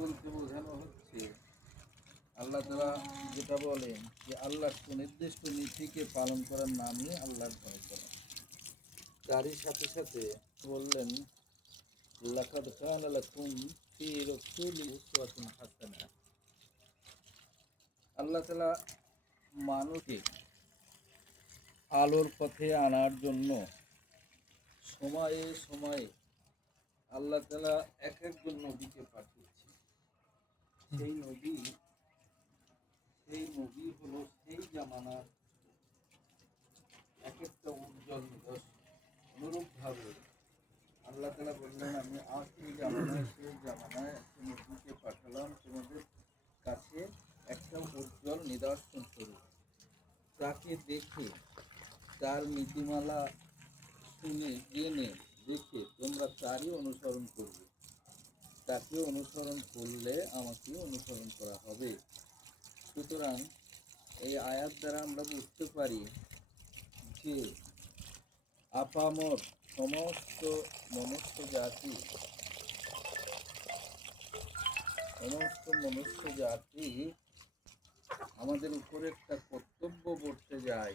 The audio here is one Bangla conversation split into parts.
বলতে বোঝানো হচ্ছে আল্লাহ তাআলা যেটা বলেন যে আল্লাহর সুনির্দিষ্ট নীতিকে পালন করার নামই আল্লাহর ভয় করা। তারই সাথে সাথে বললেন লাকাদ কানা লাকুম ফি রাসূলি উসওয়াতুন হাসানাহ। আল্লাহ তাআলা মানুষকে আলোর পথে আনার জন্য সময়ে সময়ে আল্লাহ তাআলা এক একজন নবীকে পাঠিয়েছে। সেই নবী হলো সেই জামানার এক একটা উজ্জ্বল নিদর্শন। অনুরূপভাবে আল্লাহ তাআলা বললেন, আমি আখিরি জামানায় সেই জামানায় একটা নবীকে পাঠালাম তোমাদের কাছে একটা উজ্জ্বল নিদর্শন স্বরূপ। তাকে দেখে তার নীতিমালা শুনে জেনে দেখে তোমরা তারই অনুসরণ করবে। তাকে অনুসরণ করলে আমাকে অনুসরণ করা হবে। সুতরাং এই আয়াত দ্বারা আমরা বুঝতে পারি যে আপামর সমস্ত মনুষ্য জাতি আমাদের উপরে একটা কর্তব্য করতে যায়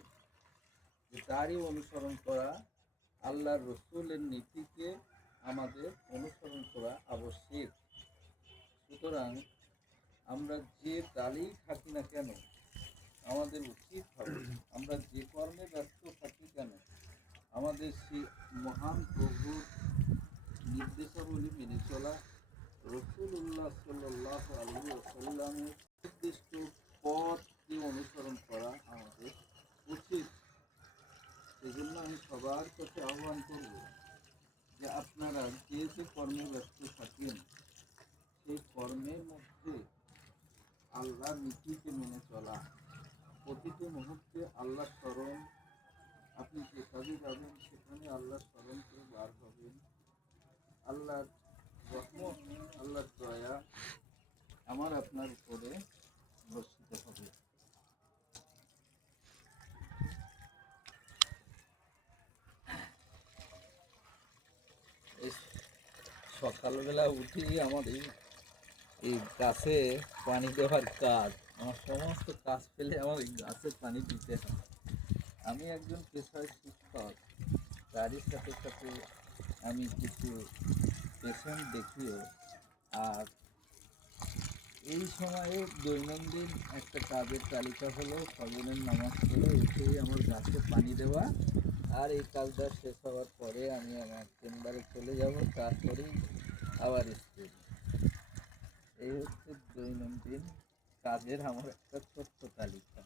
যে তারই অনুসরণ করা, আল্লাহর রসুলের নীতিকে আমাদের অনুসরণ করা আবশ্যক। সুতরাং আমরা যে তালেই থাকি না কেন, আমাদের উচিত হবে আমরা যে কর্মে ব্যস্ত থাকি কেন আমাদের সেই মহান প্রভুর নির্দেশাবলী মেনে চলা, রাসূলুল্লাহ সাল্লাল্লাহু আলাইহি ওয়াসাল্লামের নির্দিষ্ট পথকে অনুসরণ করা আমাদের উচিত। সেজন্য আমি সবার কাছে আহ্বান করব যে আপনারা যে যে কর্মে ব্যস্ত থাকেন সেই কর্মের মধ্যে আল্লাহর নীতিকে মেনে চলা, প্রতিটি মুহূর্তে আল্লাহর স্মরণ। আপনি যেখানে যাবেন সেখানে আল্লাহর স্মরণ করে বার হবেন। আল্লাহর রহমত, আল্লাহর দয়া আমার আপনার উপরে বর্ষিত হবে। এই সকালবেলা উঠেই আমাদের এই গাছে পানি দেওয়ার কাজ, আমার সমস্ত কাজ ফেলে আমার এই গাছে পানি দিতে হয়। আমি একজন পেশায় শিক্ষক, তারই সাথে সাথে আমি কিছু পেশেন্ট দেখিও। আর এই সময়ে দৈনন্দিন একটা কাজের তালিকা হলো ফজরের নামাজ পড়ে উঠেই আমার গাছে পানি দেওয়া, আর এই কাজটা শেষ হওয়ার পরে আমি আমার চেম্বারে চলে যাব, তারপরেই আবার স্কুল। এই হচ্ছে দৈনন্দিন কাজের আমার একটা ছোট্ট তালিকা।